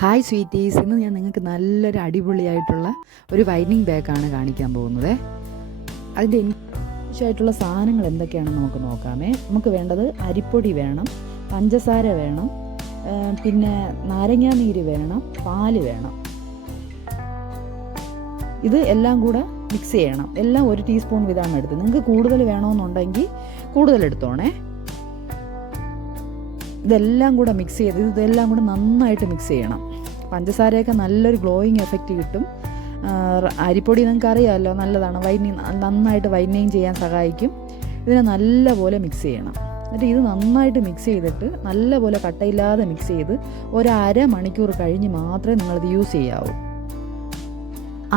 Hi sweeties, ഇന്ന് ഞാൻ നിങ്ങൾക്ക് നല്ലൊരു അടിപൊളിയായിട്ടുള്ള ഒരു വൈറ്റനിങ് ബാഗാണ് കാണിക്കാൻ പോകുന്നത്. അതിൻ്റെ ആവശ്യമായിട്ടുള്ള സാധനങ്ങൾ എന്തൊക്കെയാണെന്ന് നമുക്ക് നോക്കാമേ. നമുക്ക് വേണ്ടത് അരിപ്പൊടി വേണം, പഞ്ചസാര വേണം, പിന്നെ നാരങ്ങാനീര് വേണം, പാല് വേണം. ഇത് എല്ലാം കൂടെ മിക്സ് ചെയ്യണം. എല്ലാം 1 ടീസ്പൂൺ വീതമാണ് എടുത്തത്. നിങ്ങൾക്ക് കൂടുതൽ വേണമെന്നുണ്ടെങ്കിൽ കൂടുതൽ എടുത്തോണേ. ഇതെല്ലാം കൂടെ മിക്സ് ചെയ്ത് ഇതെല്ലാം കൂടെ നന്നായിട്ട് മിക്സ് ചെയ്യണം. പഞ്ചസാരയൊക്കെ നല്ലൊരു ഗ്ലോയിങ് എഫക്റ്റ് കിട്ടും. അരിപ്പൊടി നിങ്ങൾക്ക് അറിയാമല്ലോ, നല്ലതാണ്, നന്നായിട്ട് വൈറ്റനിങ് ചെയ്യാൻ സഹായിക്കും. ഇതിനെ നല്ലപോലെ മിക്സ് ചെയ്യണം. എന്നിട്ട് ഇത് നന്നായിട്ട് മിക്സ് ചെയ്തിട്ട് നല്ലപോലെ കട്ടയില്ലാതെ മിക്സ് ചെയ്ത് 1/2 മണിക്കൂർ കഴിഞ്ഞ് മാത്രമേ നിങ്ങളിത് യൂസ് ചെയ്യാവൂ.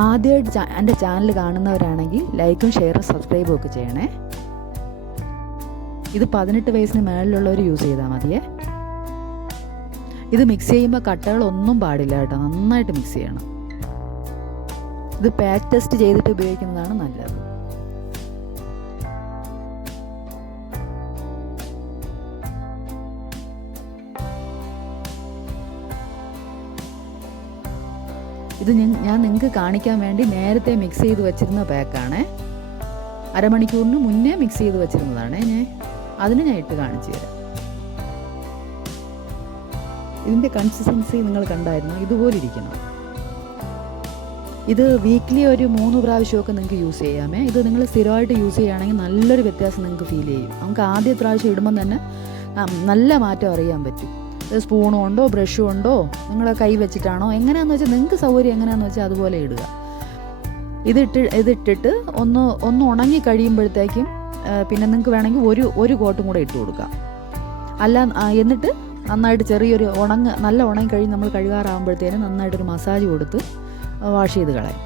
ആദ്യമായിട്ട് എൻ്റെ ചാനൽ കാണുന്നവരാണെങ്കിൽ ലൈക്കും ഷെയറും സബ്സ്ക്രൈബും ഒക്കെ ചെയ്യണേ. ഇത് 18 വയസ്സിന് മേളിലുള്ളവർ യൂസ് ചെയ്താൽ മതിയേ. ഇത് മിക്സ് ചെയ്യുമ്പോൾ കട്ടകളൊന്നും പാടില്ല കേട്ടോ, നന്നായിട്ട് മിക്സ് ചെയ്യണം. ഇത് പാച്ച് ടെസ്റ്റ് ചെയ്തിട്ട് ഉപയോഗിക്കുന്നതാണ് നല്ലത്. ഇത് ഞാൻ നിങ്ങൾക്ക് കാണിക്കാൻ വേണ്ടി നേരത്തെ മിക്സ് ചെയ്ത് വെച്ചിരുന്ന പാക്കാണ്. അരമണിക്കൂറിന് മുന്നേ മിക്സ് ചെയ്ത് വെച്ചിരുന്നതാണ്. അതിന് ഞാൻ ഇട്ട് കാണിച്ചു തരാം. ഇതിൻ്റെ കൺസിസ്റ്റൻസി നിങ്ങൾ കണ്ടായിരുന്നു, ഇതുപോലെ ഇരിക്കണം. ഇത് വീക്ക്ലി ഒരു 3 പ്രാവശ്യമൊക്കെ നിങ്ങൾക്ക് യൂസ് ചെയ്യാമേ. ഇത് നിങ്ങൾ സ്ഥിരമായിട്ട് യൂസ് ചെയ്യുകയാണെങ്കിൽ നല്ലൊരു വ്യത്യാസം നിങ്ങൾക്ക് ഫീൽ ചെയ്യും. നമുക്ക് ആദ്യ പ്രാവശ്യം ഇടുമ്പം തന്നെ നല്ല മാറ്റം അറിയാൻ പറ്റും. സ്പൂണും ഉണ്ടോ ബ്രഷും ഉണ്ടോ നിങ്ങൾ കൈ വെച്ചിട്ടാണോ എങ്ങനെയാണെന്ന് വെച്ചാൽ നിങ്ങൾക്ക് സൗകര്യം എങ്ങനെയാണെന്ന് വെച്ചാൽ അതുപോലെ ഇടുക. ഇതിട്ടിട്ട് ഒന്ന് ഉണങ്ങി കഴിയുമ്പോഴത്തേക്കും പിന്നെ നിങ്ങൾക്ക് വേണമെങ്കിൽ ഒരു കോട്ടും കൂടെ ഇട്ട് കൊടുക്കാം. എന്നിട്ട് നന്നായിട്ട് ചെറിയൊരു നല്ല ഉണങ്ങി കഴിഞ്ഞ് നമ്മൾ കഴുകാറാകുമ്പോഴത്തേനും നന്നായിട്ടൊരു മസാജ് കൊടുത്ത് വാഷ് ചെയ്ത് കളയാം.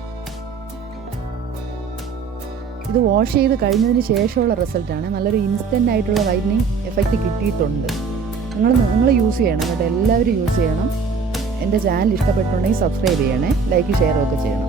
ഇത് വാഷ് ചെയ്ത് കഴിഞ്ഞതിന് ശേഷമുള്ള റിസൾട്ടാണ്. നല്ലൊരു ഇൻസ്റ്റൻ്റ് ആയിട്ടുള്ള വൈറ്റനിങ് എഫക്റ്റ് കിട്ടിയിട്ടുണ്ട്. നിങ്ങൾ യൂസ് ചെയ്യണം കേട്ടോ, എല്ലാവരും യൂസ് ചെയ്യണം. എൻ്റെ ചാനൽ ഇഷ്ടപ്പെട്ടുണ്ടെങ്കിൽ സബ്സ്ക്രൈബ് ചെയ്യണേ, ലൈക്ക് ഷെയറും ഒക്കെ ചെയ്യണം.